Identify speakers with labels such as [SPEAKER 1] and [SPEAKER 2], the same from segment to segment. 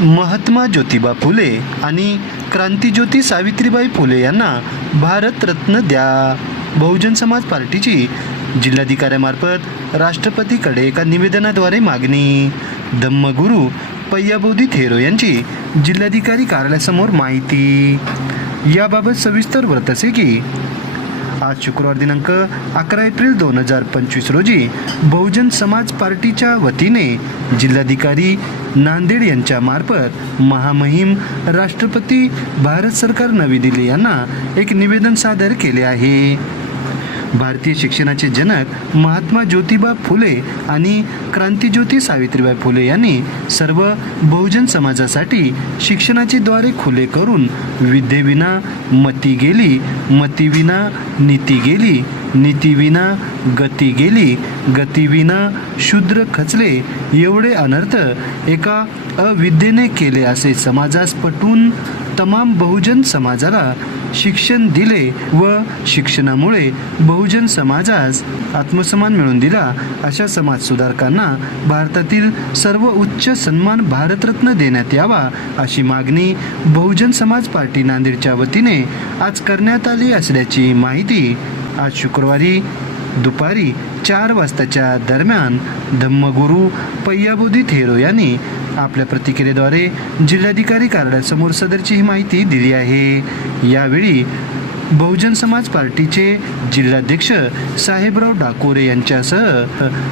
[SPEAKER 1] महात्मा ज्योतिबा फुले आणि क्रांतीज्योती सावित्रीबाई फुले यांना भारतरत्न द्या. बहुजन समाज पार्टीची जिल्हाधिकाऱ्यामार्फत राष्ट्रपतीकडे एका निवेदनाद्वारे मागणी. धम्मगुरू पय्याबोधी थेरो यांची जिल्हाधिकारी कार्यालयासमोर माहिती. याबाबत सविस्तर व्रत असे की आज शुक्रवार दिनांक अकरा एप्रिल दोन हजार पंचवीस रोजी बहुजन समाज पार्टीच्या वतीने जिल्हाधिकारी नांदेड यांच्या मार्फत महामहिम राष्ट्रपती भारत सरकार नवी दिल्ली यांना एक निवेदन सादर केले आहे. भारतीय शिक्षणाचे जनक महात्मा ज्योतिबा फुले आणि क्रांतीज्योती सावित्रीबाई फुले यांनी सर्व बहुजन समाजासाठी शिक्षणाचे द्वारे खुले करून विद्येविना मती गेली मतीविना नीती गेली नीतीविना गती गेली गतीविना शूद्र खचले एवढे अनर्थ एका अविद्येने केले असे समाजास पटवून तमाम बहुजन समाजाला शिक्षण दिले व शिक्षणामुळे बहुजन समाजास आत्मसन्मान मिळवून दिला. अशा समाज सुधारकांना भारतातील सर्व उच्च सन्मान भारतरत्न देण्यात यावा अशी मागणी बहुजन समाज पार्टी नांदेडच्या वतीने आज करण्यात आली असल्याची माहिती आज शुक्रवारी दुपारी चार वाजताच्या दरम्यान धम्मगुरू पय्याबोधी थेरो यांनी आपल्या प्रतिक्रियेद्वारे जिल्हाधिकारी कार्यालयासमोर सदरची ही माहिती दिली आहे. यावेळी बहुजन समाज पार्टीचे जिल्हाध्यक्ष साहेबराव डाकोरे यांच्यासह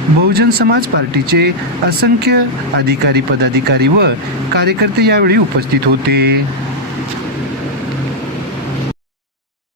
[SPEAKER 1] बहुजन समाज पार्टीचे असंख्य अधिकारी पदाधिकारी व कार्यकर्ते यावेळी उपस्थित होते.